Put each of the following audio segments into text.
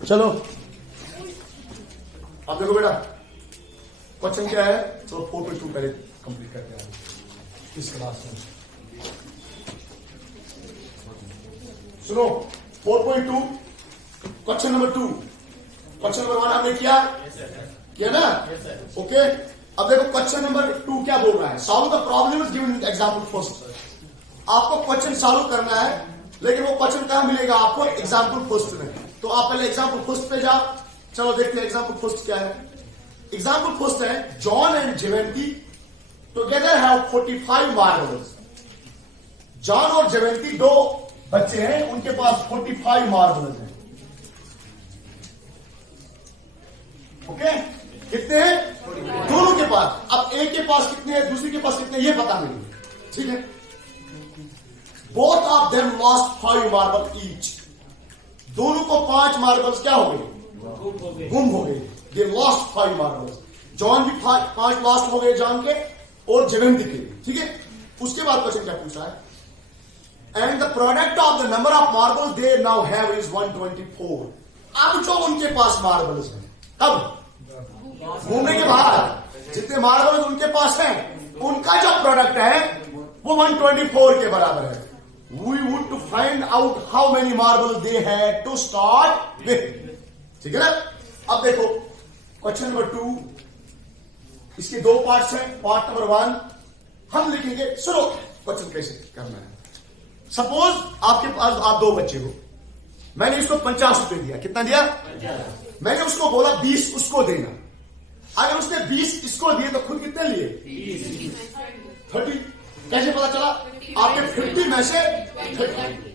चलो आप देखो बेटा, क्वेश्चन क्या है? चलो 4.2 पहले कंप्लीट करते हैं इस क्लास में। सुनो 4.2 क्वेश्चन नंबर 2। क्वेश्चन नंबर 1 हमने किया ना? ओके, अब देखो क्वेश्चन नंबर 2 क्या बोल रहा है? Solve the problem is given in example first. आपको क्वेश्चन सॉल्व करना है, लेकिन वो क्वेश्चन कहां मिलेगा आपको? एग्जाम्पल फर्स्ट में। तो आप पहले एग्जाम्पल फर्स्ट पे जाओ। चलो देखते हैं एग्जाम्पल फर्स्ट क्या है। एग्जाम्पल फर्स्ट है, John and Jivanti together have 45 marbles. John और जेवेंटी दो बच्चे हैं, उनके पास 45 मार्बल्स हैं। ओके, कितने हैं? दोनों के पास। अब एक के पास कितने हैं, दूसरे के पास कितने, ये पता नहीं। ठीक है, both of them lost 5 marble each. दोनों को 5 मार्बल्स क्या हो गए? गुम हो गए। They lost 5 marbles. जॉन भी 5 लॉस्ट हो गए, जॉन के और जेवेंटी के। ठीक है, उसके बाद क्वेश्चन क्या पूछा है? And the product of the number of marble they now have is 124। अब जो उनके पास मार्बल्स हैं, अब घूमने के बाद जितने मार्बल्स उनके पास हैं, उनका जो प्रोडक्ट है वो 124 के बराबर है। We would to find out how many marble they had to start with. ठीक है ना? अब देखो क्वेश्चन नंबर 2, इसके 2 पार्ट्स हैं। पार्ट नंबर 1 हम लिखेंगे। सुनो क्वेश्चन कैसे करना है। सपोज आपके पास आप 2 बच्चे हो, मैंने इसको 50 रुपए दिया। कितना दिया? 50। मैंने उसको बोला 20 उसको देना। अगर उसने 20 इसको दिए तो खुद कितने लिए? 30। कैसे पता चला? आपने 50 में से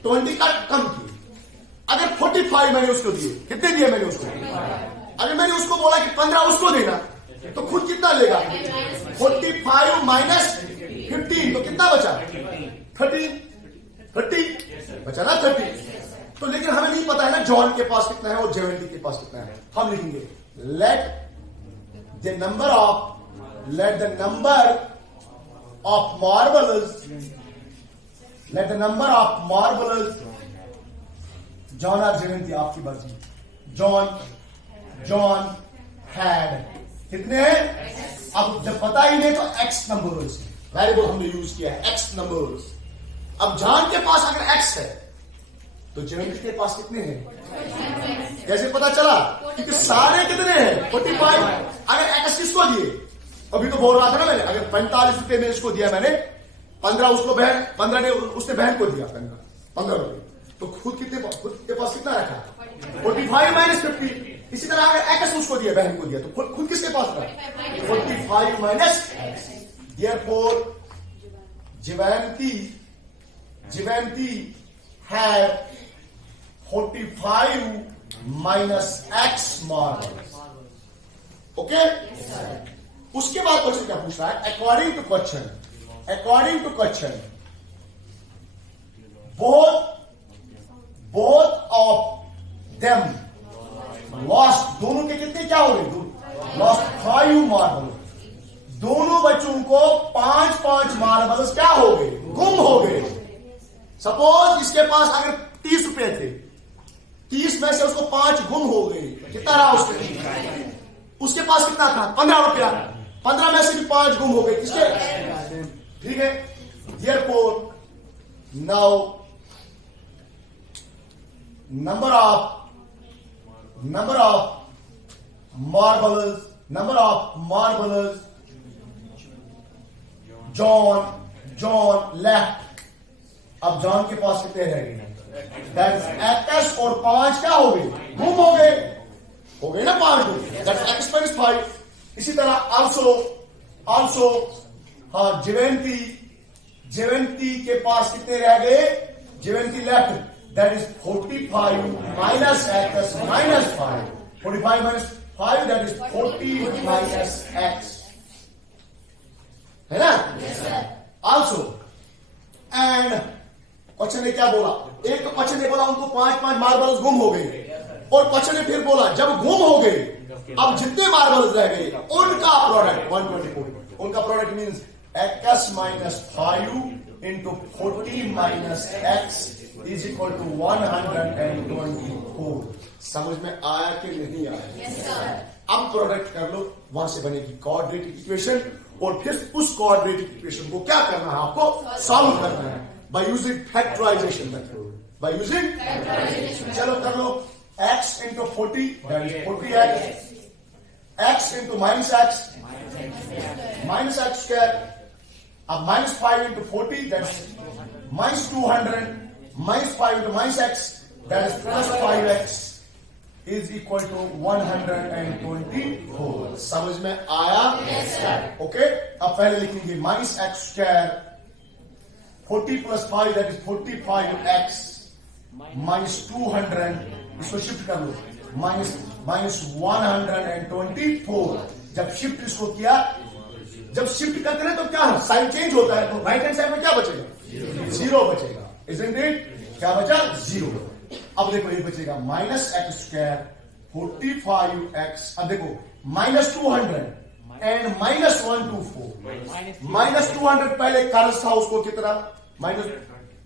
20 का कम किए। अगर 45 मैंने उसको दिए, कितने दिए मैंने उसको? अगर मैंने उसको बोला कि 15 उसको देना, तो खुद कितना लेगा? 45 माइनस 15, तो कितना बचा? 30 बचा ना 30। तो लेकिन हमें नहीं पता है ना जॉन के पास कितना है और जेवेंटी के पास कितना है। हम लिखेंगे let the number of marbles John और जेवेंटी, आपकी मर्जी। जॉन हैड कितने हैं? अब जब पता ही नहीं तो एक्स नंबर्स, वेरिएबल हमने यूज किया है एक्स नंबर्स। अब जॉन के पास अगर एक्स है तो जेवेंटी के पास कितने हैं? कैसे पता चला? क्योंकि सारे कितने हैं? 45। अगर एक्स किसको दिए? अभी तो बोल रहा था ना मैंने, अगर 45 रुपए में इसको दिया मैंने, 15 उसको बहन, 15 ने उसने बहन को दिया 15 रुपए, तो खुद के पास कितना रखा? 45 माइनस 50। इसी तरह अगर एक्स उसको दिया, बहन को दिया, तो खुद किसके पास रहा? 45 minus x. Therefore Jivanti had 45 minus x marbles. Okay? उसके बाद क्वेश्चन क्या पूछ रहा है? According to question both of them lost। दोनों के कितने क्या हो गए? lost 5 marbles। दोनों बच्चों को 5 मार्बल्स क्या हो गए? गुम हो गए। सपोज इसके पास अगर 30 रुपए थे, 30 में से उसको 5 गुम हो गए, कितना रहा उसके पास कितना था? 15 रुपया। 15 में से भी 5 गुम हो गए, किसके? ठीक है। Therefore now number of marbles John left. अब जॉन के पास कितने रह गए? एक्स और 5 क्या हो गए? गुम हो गए ना 5 गुम। That's x minus 5। इसी तरह आल्सो हाँ, जेवेंटी के पास कितने रह गए? Jivanti left, that is 45 minus x minus 5। 45 minus 5, that is 40 minus x, है ना? आल्सो एंड क्वेश्चन ने क्या बोला? एक तो क्वेश्चन ने बोला उनको 5 मार्बल्स गुम हो गए, और क्वेश्चन ने फिर बोला जब गुम हो गए, अब जितने मार्बल्स रह गए उनका प्रोडक्ट 124। उनका product means x minus 5 into 40 minus x is equal to 124। 4। समझ में आया कि नहीं आया? अब प्रोडक्ट कर लो, वहां से बनेगी क्वाड्रेटिक इक्वेशन, और फिर उस क्वाड्रेटिक इक्वेशन को क्या करना है, आपको सॉल्व करना है by using factorisation method. By using, चलो कर लो, x into 40 that is 40x, x into minus x square, अब minus 5 into 40 that is minus 200, minus 5 into minus x that is plus 5x is equal to 124। समझ में आया? Okay, अब पहले लिखेंगे minus x square 40 plus 5 that is 45x minus 200, इसको shift कर लो, माइनस 124। जब शिफ्ट इसको किया, जब शिफ्ट करते हैं तो क्या है, साइन चेंज होता है, तो राइट हैंड साइड में क्या बचेगा, 0 बचेगा, इजंट इट? क्या बचा? 0। अब देखो ये बचेगा माइनस एक्स स्क्वायर 45x, अब देखो माइनस 200 एंड माइनस 124, माइनस 200 पहले कर्ज था, उसको कितना, माइनस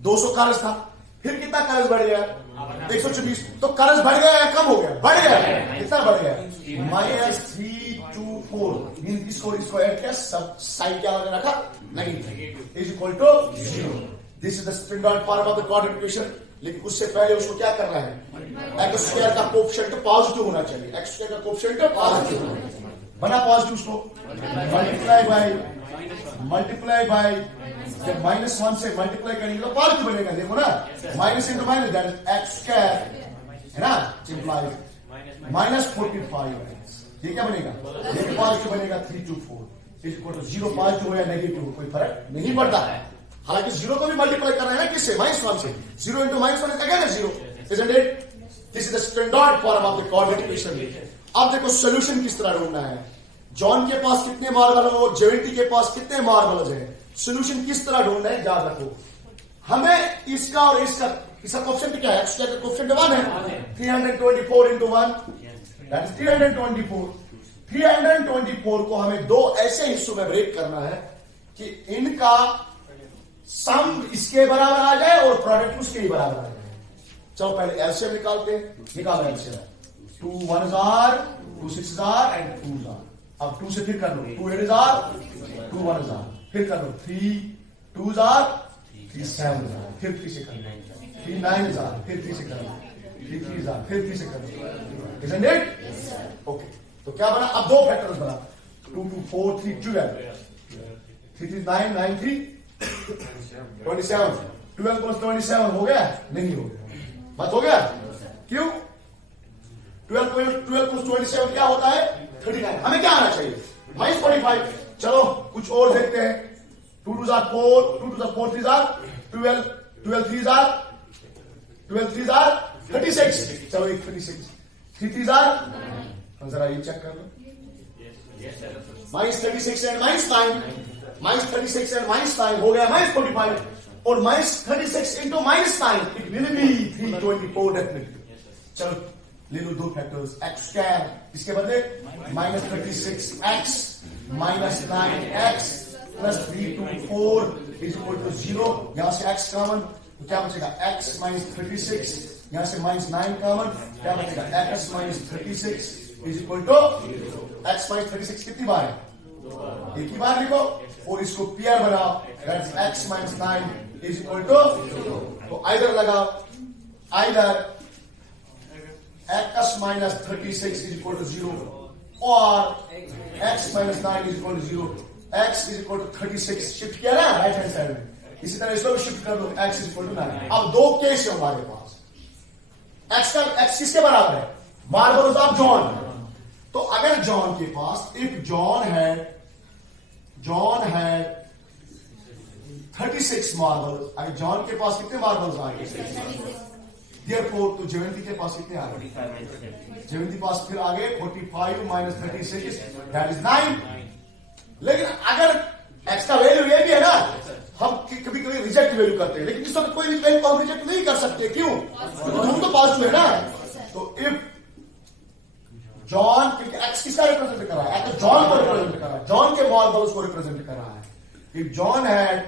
200 कर्ज था, फिर कितना कर्ज बढ़ गया, 124, तो कर्ज बढ़ गया या कम हो गया? बढ़ गया। कितना बढ़ गया? माइनस 324। इसको ऐड किया, सब साइन क्या रखा, negative, is equal to 0। This is the standard form of the quadratic equation. लेकिन उससे पहले उसको क्या करना है, एक्स स्क्वायर का कोएफिशिएंट पॉजिटिव होना चाहिए, एक्स स्क्वायर का कोएफिशिएंट पॉजिटिव बना, पॉजिटिव, उसको मल्टीप्लाई बाय, जब माइनस 1 से मल्टीप्लाई करेंगे तो पॉजिटिव बनेगा, देखो ना, minus into minus that is x square, है ना, सिंपलाइज माइनस 45x, ये क्या बनेगा, ये पॉजिटिव बनेगा 324 इज इक्वल टू 0। पॉजिटिव हो या नेगेटिव हो कोई फर्क नहीं पड़ता है, हालांकि 0 को भी मल्टीप्लाई कर रहे हैं किससे, माइनस 1 से, 0 into minus 1 is again 0, isn't it? This is the standard form of the quadratic equation. अब देखो सोल्यूशन किस तरह ढूंढना है, जॉन के पास कितने मार्बल हो, जेवेंटी के पास कितने मार्बल्स हैं, सोल्यूशन किस तरह ढूंढना है, याद रखो, हमें इसका और इसका कोएफिशिएंट क्या है, एक्स का कोएफिशिएंट 1 है, 324 into 1 दैट इज 324। 324 को हमें दो ऐसे हिस्सों में ब्रेक करना है कि इनका सम इसके बराबर आ जाए और प्रोडक्ट उसके ही बराबर आ जाए। चलो पहले एलसीएम निकालते हैं, निकालो LCM, 2 1s are, 2 6s are and 2s are। अब 2 से फिर कर लो, 2 8s are, 2 1s are, फिर कर लो, 3 2s are, 3 7s are, फिर 3 से कर लो, 3 9s are, फिर 3 से कर लो, 3 3s are, फिर 3 से कर लो, isn't it? ओके, तो क्या बना, अब दो फैक्टर्स बना, 2 2 4 3 12, 3 3 9 9 3 27, 12 plus 27 हो गया, नहीं हो गया, बात हो गया, क्यों? 12 plus 27 क्या होता है, 39। हमें क्या आना चाहिए, माइनस 45। चलो कुछ और देखते हैं, 2 2s are 4, 2 2s are 4 3s are 12, 12 3s are 12 3s are 36। चलो एक 36, 3 3s are, जरा ये चेक कर लो, minus 36 and minus 9, minus 36 and minus 9 हो गया माइनस 45, और minus 36 into minus 9 it will be 324 definitely. चलो ले लो दो फैक्टर्स, एक्स स्क्वायर, इसके बदले minus 36x minus 9x plus 324 is equal to 0। यहां से x कॉमन, तो क्या बचेगा, x माइनस 36, यहां से माइनस 9 कॉमन, क्या बचेगा, x minus 36 is equal to, x minus 36 कितनी बार है, एक ही बार लिखो, और इसको पेयर बनाओ, that is x minus 9 is equal to, तो आइदर लगाओ, either x minus 36 is equal to 0 or x minus 9 is equal to 0, x is equal to 36 shift किया ना राइट हैंड साइड में, इसी तरह इसको भी शिफ्ट कर दो, x is equal to 9। अब दो केस है हमारे पास, x किसके बराबर है, मार्बल्स ऑफ जॉन। तो अगर जॉन के पास, इफ जॉन हैड 36 मार्बल्स, अगर जॉन के पास कितने मार्बल्स आए, Therefore, तो जेवेंटी के पास कितने आ गए, जेवेंटी पास फिर आगे 45 माइनस 36 दैट इज 9। लेकिन अगर x का वैल्यू ये भी है ना, हम कभी कभी रिजेक्ट वैल्यू करते हैं, लेकिन इस वक्त कोई वैल्यू को हम रिजेक्ट नहीं कर सकते, क्यों, हम तो पॉजिटिव है ना। तो इफ जॉन, x किसका रिप्रेजेंट कर रहा है, तो जॉन को रिप्रेजेंट कर रहा है, जॉन के मार्बल्स को रिप्रेजेंट कर रहा है। If John had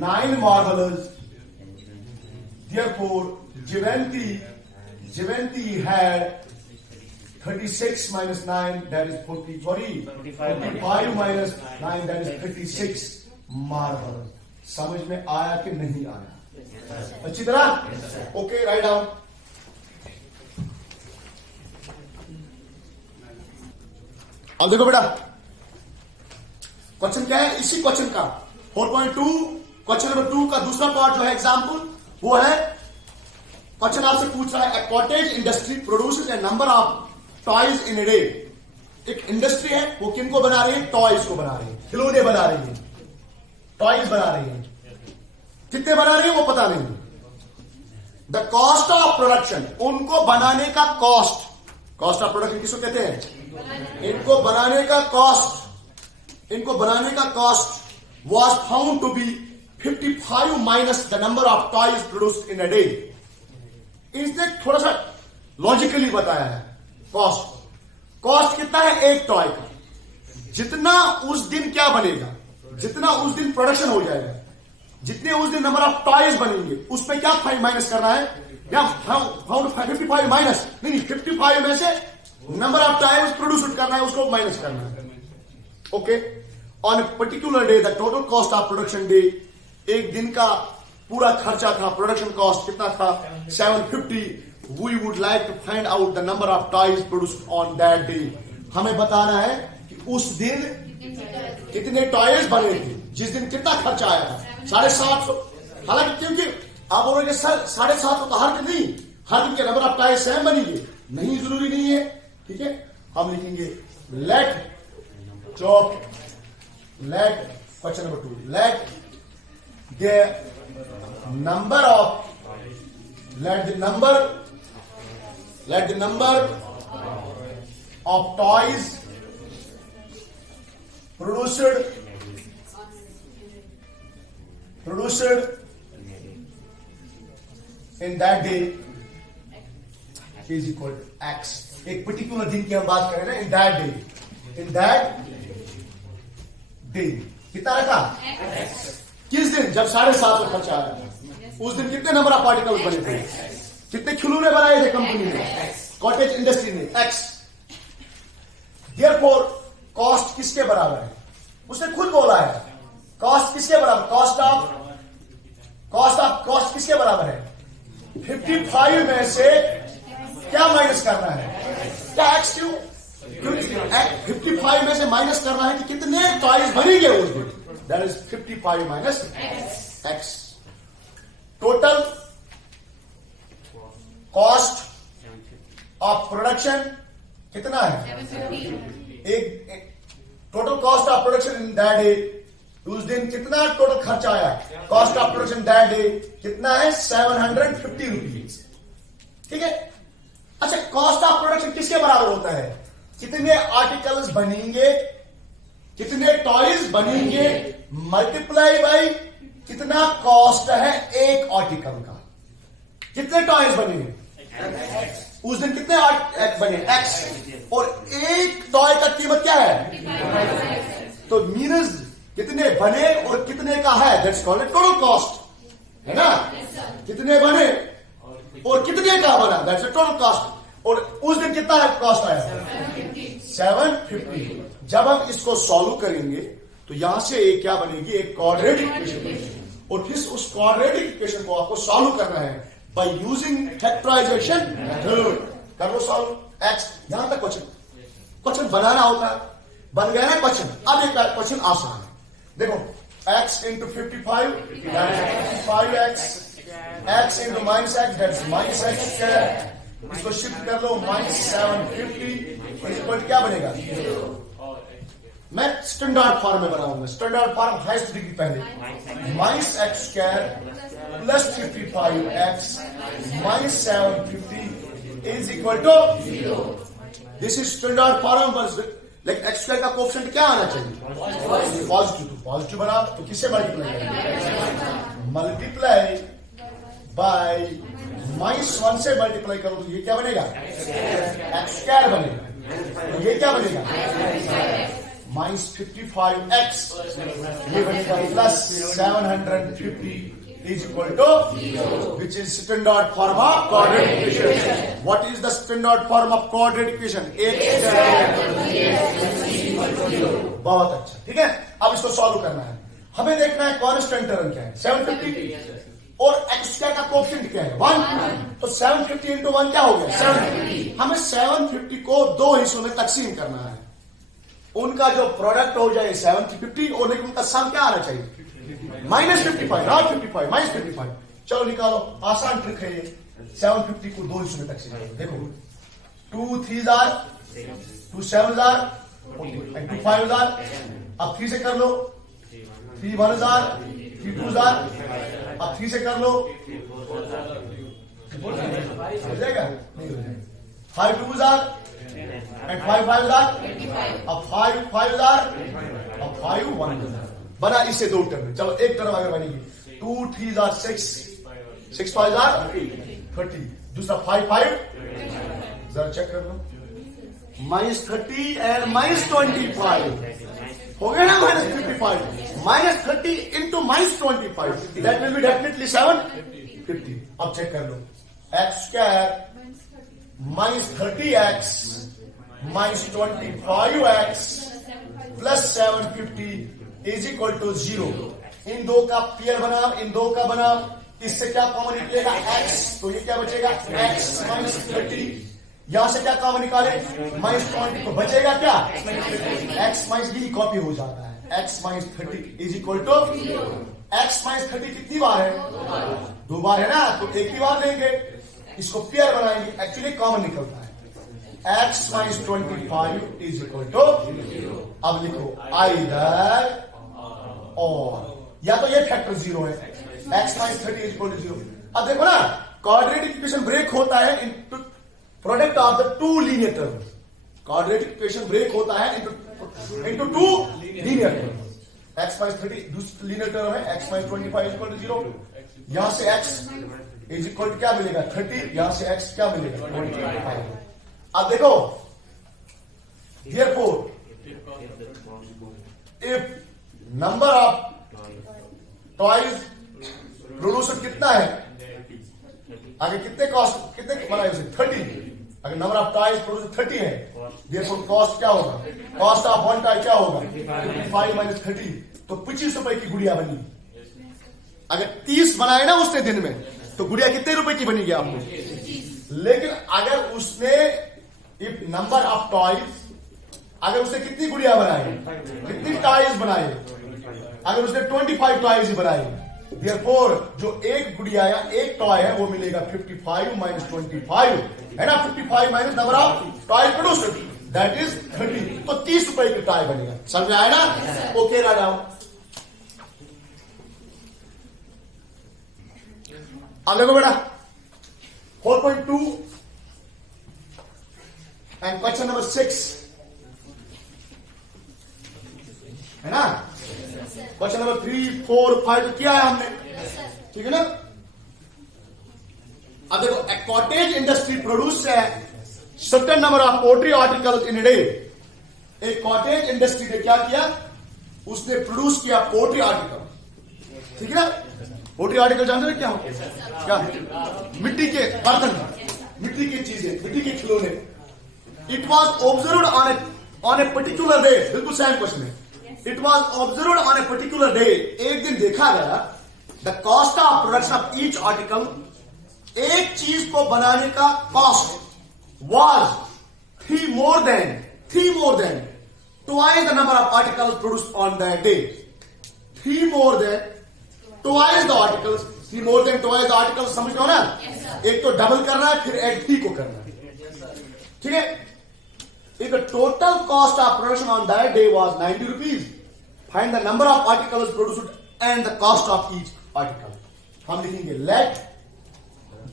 9 marbles, therefore Givenchy Jayantee had 36 minus 9, that is 45 minus 9, that is 36 marble. समझ में आया कि नहीं आया? अच्छी तरह? Okay, write down. अब देखो बेटा, क्वेश्चन क्या है? इसी क्वेश्चन का 4.2 क्वेश्चन नंबर 2 का दूसरा पार्ट जो है एग्जाम्पल, वो है क्वेश्चन आपसे पूछ रहा है, cottage industry produces A number of toys in a day. एक इंडस्ट्री है, वो किनको बना रही है? टॉयज को बना रही है, खिलौने बना रही है, टॉयज बना रही है. कितने बना रही है वो पता नहीं. द कॉस्ट ऑफ प्रोडक्शन, उनको बनाने का कॉस्ट. कॉस्ट ऑफ प्रोडक्शन किसको कहते हैं? इनको बनाने का cost was found to be 55 minus the number of toys produced in a day. इसने थोड़ा सा लॉजिकली बताया है. कॉस्ट कितना है एक टॉय का? जितना उस दिन क्या बनेगा, जितना उस दिन प्रोडक्शन हो जाएगा, जितने उस दिन नंबर ऑफ टॉयज बनेंगे, उस पर क्या माइनस करना है? या फाउंड 55 माइनस नहीं, 55 में से नंबर ऑफ टॉयज प्रोड्यूस करना है, उसको माइनस करना है. Okay. On a particular day the total cost of production day, एक दिन का पूरा खर्चा था, प्रोडक्शन कॉस्ट कितना था? 750. We would like to find out the number of toys produced on that day. हमें बताना है कि उस दिन कितने टॉयज बने थे, जिस दिन कितना खर्चा आया था? 750. हालांकि क्योंकि आप बोलोगे सर 750 तो हर दिन नहीं, हर दिन के नंबर ऑफ टॉयज सेम बनेंगे, नहीं, जरूरी नहीं है. ठीक है, हम लिखेंगे let question number 2, let the number of toys produced in that day is equal to X. एक पर्टिकुलर दिन की हम बात करें ना, in that day कितना रखा? किस दिन? जब 750 खर्चा आया, उस दिन कितने नंबर ऑफ पार्टिकल्स बने थे? कितने खिलौने बनाए थे कंपनी ने, कॉटेज इंडस्ट्री ने? X. देयरफॉर कॉस्ट किसके बराबर है? उसने खुद बोला है. कॉस्ट किसके बराबर? कॉस्ट किसके बराबर है? 55 में से क्या माइनस करना है? क्या X? क्यों? 55 में से माइनस करना है कि कितने टॉयज बनेंगे उस दिन. That is 55 minus X. Total cost of production कितना है? एक total cost of production in that day, उस दिन कितना टोटल खर्चा आया? Cost of production that day कितना है? 750 रुपीज. ठीक है. अच्छा, कॉस्ट ऑफ प्रोडक्शन किसके बराबर होता है? कितने आर्टिकल्स बनेंगे, कितने टॉयज बनेंगे, मल्टीप्लाई बाई कितना कॉस्ट है एक आर्टिकल का. कितने टॉयज बनेंगे उस दिन, कितने बने? X. और एक टॉय का कीमत क्या है? तो मीनस कितने बने और कितने का है, दैट्स कॉल्ड टोटल कॉस्ट, है ना? कितने बने और कितने का बना, दैट्स टोटल कॉस्ट. और उस दिन कितना है कॉस्ट आया? 750. जब हम इसको सॉल्व करेंगे तो यहां से एक क्या बनेगी? एक क्वाड्रेटिक इक्वेशन बनेगी. और फिर उस क्वाड्रेटिक इक्वेशन को आपको सॉल्व करना है बाय यूजिंग फैक्टराइजेशन मेथड. कर लो सॉल्व. X. यहां तक क्वेश्चन बनाना होता है. बन गया ना क्वेश्चन. अब एक क्वेश्चन आसान है. देखो, X into 55, that is 55X. X into minus X, that's minus X square. इसको शिफ्ट कर लो, -750 क्या बनेगा? मैं स्टैंडर्ड फॉर्म में बनाऊंगा. स्टैंडर्ड फॉर्म हाईएस्ट डिग्री पहले, minus x square plus 55x minus 750 is equal to 0. This is standard form. लेकिन x square का कोएफिशिएंट क्या आना चाहिए? पॉजिटिव. पॉजिटिव बना तो किससे मल्टीप्लाई करेंगे? मल्टीप्लाई बाय -1 से मल्टीप्लाई करो तो ये क्या बनेगा? एक्स स्क्वायर बनेगा. ये क्या बनेगा? -55x. ये बनेगा plus 750 is equal to 0, which is standard form of quadratic equation. What is the standard form of quadratic equation? x बहुत अच्छा, ठीक है। अब इसको सॉल्व करना है, हमें देखना है कांस्टेंट टर्म क्या है, 750 और x स्क्वायर का कोएफिशिएंट क्या है 1, तो 750 इंटू 1 क्या हो गया 750। हमें 750 को दो हिस्सों में तकसीम करना है, उनका जो प्रोडक्ट हो जाए 750 और लेकिन उनका सम क्या आना चाहिए -55, नॉट 55, -55। चलो निकालो, आसान ट्रिक है ये। 750 को दो हिस्सों में तकसीम करो, देखो 2 3 जार, 2 7 जार, 2 5 जार। अब 3 से कर लो, 3 1 जार, 3 2 जार। अब 3 से कर लो, हो जाएगा नहीं हो जाएगा। 5 2 जार एंड 5 5 जार। अब 5 5 जार, अब 5 1 जार। बना इससे दो टर्म। चलो एक टर्म अगर बनेगी 2 3 जार 6, 6 5 जार 30, दूसरा 5 5, जरा चेक कर लो, -30 एंड -25 हो गया ना, -55 -30 into -25, that will be definitely 750। अब चेक कर लो, x square -30x -25x plus 750 is equal to 0। इन दो का पेयर बनाओ, इन दो का बनाओ, इससे क्या कॉमन निकलेगा x, तो ये क्या बचेगा x -30। यहां से क्या कॉमन निकाले -20, तो बचेगा क्या x -30 कॉपी हो जाता है, x -30 is equal to x -30 कितनी बार है, दो बार है ना, तो एक ही बार लेंगे, इसको पेयर बनाएंगे, एक्चुअली कॉमन निकलता है x -25 इज इक्वल टू। अब लिखो आइदर और, या तो ये फैक्टर 0 है, x -30 इज इक्वल टू 0। अब देखो ना, क्वाड्रेटिक इक्वेशन ब्रेक होता है into product of the two linear terms. Quadratic equation break होता है into two linear terms. x -30 दूसरी लीनियर टर्म है, x -25 इज इक्वल टू 0। यहां से x इज इक्वल टू क्या मिलेगा 30, यहां से x क्या मिलेगा 25। अब देखो, therefore if number of toys producer कितना है, आगे कितने कॉस्ट कितने बनाए उसे 30, अगर नंबर ऑफ टॉयज प्रोड्यूसर 30 है, therefore कॉस्ट क्या होगा, कॉस्ट ऑफ वन टॉय क्या होगा 55 - 30, तो 25 रुपए की गुड़िया बनी। अगर 30 बनाए ना उसने दिन में, तो गुड़िया कितने रुपए की बनेगी आपको। लेकिन अगर उसने इफ नंबर ऑफ टॉयज, अगर उसने कितनी गुड़िया बनाई, कितनी टॉयज बनाए, अगर उसने 25 टॉयज बनाए, therefore जो एक गुड़िया या एक टॉय है वो मिलेगा 55 - 25 है ना, 55 minus number of toy produced, that is 30, तो 30 रुपए की टॉय बनेगा। समझ में आया ना, ओके राइट डाउन। अब देखो बेटा 4.2 एंड क्वेश्चन नंबर 6 है ना, क्वेश्चन नंबर 3 4 5 तो किया है हमने, ठीक है ना। अब देखो, a cottage industry produces a certain number of poultry articles in a day। एक कॉटेज इंडस्ट्री ने क्या किया, उसने प्रोड्यूस किया पोल्ट्री आर्टिकल, ठीक है ना। पोल्ट्री आर्टिकल जानते हैं क्या हो, क्या मिट्टी के बर्तन, मिट्टी की चीजें, मिट्टी के खिलौने। It was observed on a particular day, बिल्कुल सेम क्वेश्चन है। It was observed on a particular day, एक दिन देखा गया, the cost of production of each article, एक चीज को बनाने का cost was three more than twice the number of articles produced on that day. Three more than twice the articles, three more than twice the articles, समझ लो ना। एक तो double करना है, फिर एड 3 को करना है, ठीक है। If the total cost of production on that day was 90 rupees, find the number of articles produced and the cost of each article. हम लिखेंगे let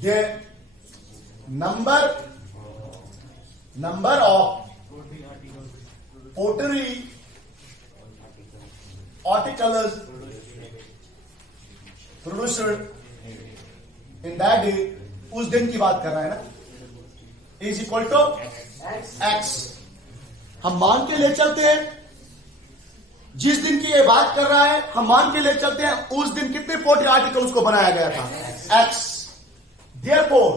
the number of pottery articles produced in that day, उस दिन की बात कर रहा है ना, is equal to x। हम मान के ले चलते हैं जिस दिन की ये बात कर रहा है, हम मान के ले चलते हैं उस दिन कितने 40 आर्टिकल्स को बनाया गया था, x. Therefore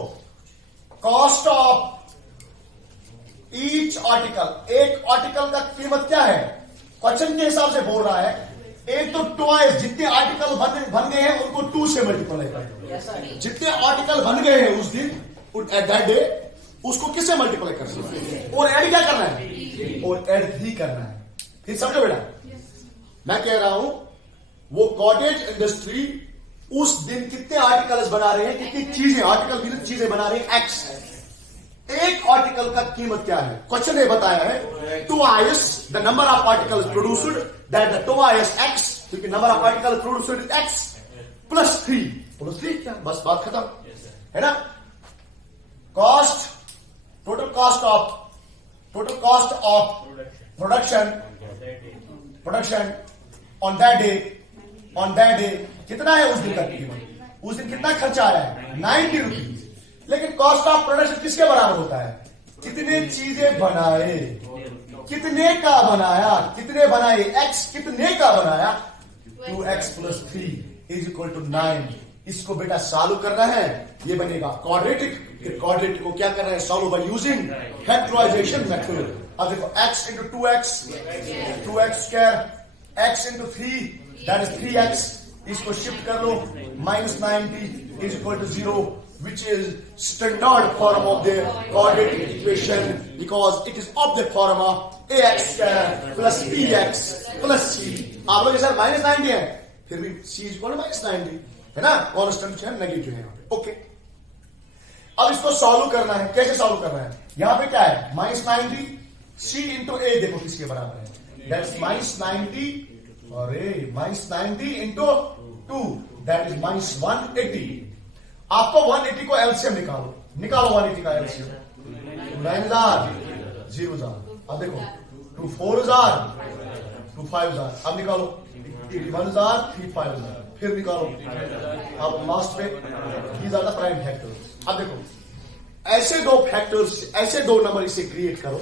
cost of each article, एक आर्टिकल का कीमत क्या है, क्वेश्चन के हिसाब से बोल रहा है। एक तो ट्वाइस, जितने आर्टिकल बन गए हैं उनको 2 से मल्टीप्लाई करें। जितने आर्टिकल बन गए हैं उस दिन, एट दैट डे, उसको किससे मल्टीप्लाई कर सकते हैं, और ऐड क्या करना है, और ऐड ही करना है। ठीक समझो बेटा, मैं कह रहा हूं वो कॉटेज इंडस्ट्री उस दिन कितने आर्टिकल्स बना रहे हैं, कितनी चीजें, आर्टिकल की चीजें बना रहे हैं, एक्स। एक आर्टिकल का कीमत क्या है, क्वेश्चन ने बताया है twice the number of articles produced, that the twice x, क्योंकि number of article produced is x plus 3 क्या, बस बात खत्म है ना। Cost, total cost of production on that day कितना है, उस दिन का कीमत, उस दिन कितना खर्चा आया है, 90 रुपीज। लेकिन कॉस्ट ऑफ प्रोडक्शन किसके बराबर होता है, कितने चीजें बनाए, कितने का बनाया, कितने बनाए, एक्स कितने का बनाया, 2x plus 3 is equal to 9। इसको बेटा सॉल्व करना है, ये बनेगा क्वाड्रेटिक। क्वाड्रेटिक को क्या करना है, solve by using factorisation method. अब देखो x into 2x square, x into 3 that is 3x, इसको शिफ्ट कर लो, minus 90 is equal to 0, which is standard form of the quadratic equation because it is of the form of ax square plus bx plus c। आप लोग sir minus 90 है, फिर भी c is equal minus 90 है ना, constant है, negative है यहाँ पे। ओके, अब इसको सॉल्व करना है, कैसे सॉल्व करना है, यहां पे क्या है, माइनस 90 c इंटू a, देखो किसके बराबर है, दैट इज माइनस 90, अरे minus 90 into 2 that is minus 180। आपको 180 को एलसीएम निकालो 180 का एलसीएम, 9000 0,000। अब देखो 2 4,000 2 5,000, अब निकालो 81,000 3 5,000, फिर निकालो। अब लास्ट पे these are the prime factors. अब देखो ऐसे दो फैक्टर्स, ऐसे दो नंबर इसे क्रिएट करो,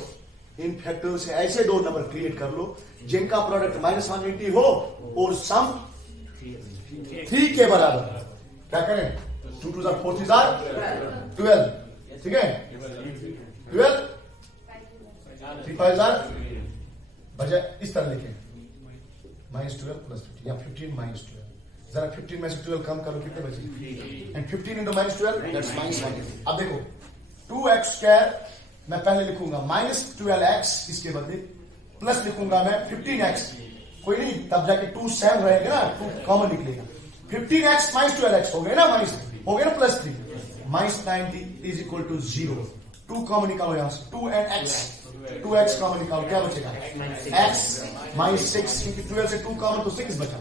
इन फैक्टर से ऐसे दो नंबर क्रिएट कर लो जिनका प्रोडक्ट माइनस 180 हो और सम 3 के बराबर। क्या करें, 2 2 4 12, ठीक है, 12 3 5 बजाय इस तरह लिखें, माइनस 12 प्लस 15 या 15 माइनस 12। जरा 15 में से 12 कम करो, कितने बचे, and 15 into minus 12 that's minus 1। अब देखो 2x स्क्वायर मैं पहले लिखूंगा माइनस 12x, इसके बदले प्लस लिखूंगा मैं 15x, कोई नहीं, तब जाके 2 सेम रहेगा ना, 2 कॉमन निकलेगा, 15x माइनस 12x हो गए ना, माइनस हो गया ना plus 3, minus 90 is equal to 0। 2 common निकालो यहां से, 2 एंड x, 2x कॉमन निकालो, क्या बचेगा, x माइनस 6, क्योंकि 12 से 2 कॉमन तो 6 बचा,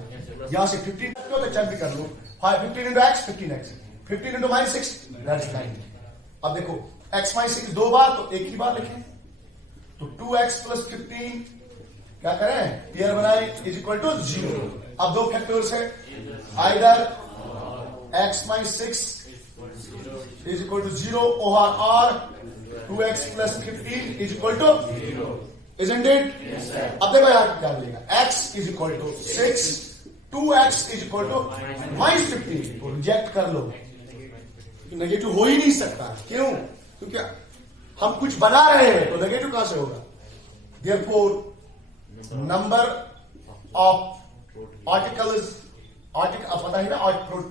यहां से 15 तो चेक भी कर लो, 15 into x 15x, 15 into minus 6 that's 90। अब देखो x माइनस 6 दो बार तो एक ही बार लिखें, तो 2x प्लस 15 क्या करें, पेयर बनाए, इज इक्वल टू 0। अब दो फैक्टर्स है, either x minus 6 is equal to 0 और 2x plus 15 is equal to 0, isn't it? अब देखो यार क्या मिलेगा, x is equal to 6, 2x is equal to minus 15 को रिजेक्ट कर लो, नेगेटिव हो ही नहीं सकता। क्यों? क्योंकि हम कुछ बना रहे हैं तो नेगेटिव कहां से होगा। Therefore number of articles, article पता है ना,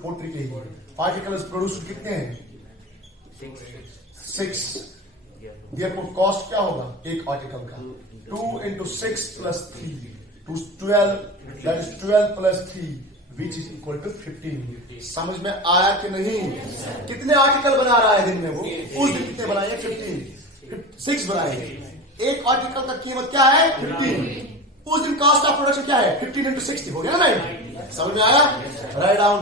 पोट्री के आर्टिकल्स प्रोड्यूस कितने हैं, 6। देयरफॉर कॉस्ट क्या होगा एक आर्टिकल का, 2 into 6 plus 3 to 12, that is 12 plus 3 which is equal to 15। समझ में आया कि नहीं? कितने आर्टिकल बना रहा है दिन में वो, उस दिन कितने बनाए, 15, 6 बनाए। एक आर्टिकल का कीमत क्या है, 15। उस दिन कॉस्ट ऑफ प्रोडक्शन क्या है, 15 इंटू 60 हो गया ना, 90। समझ में आया? Write down.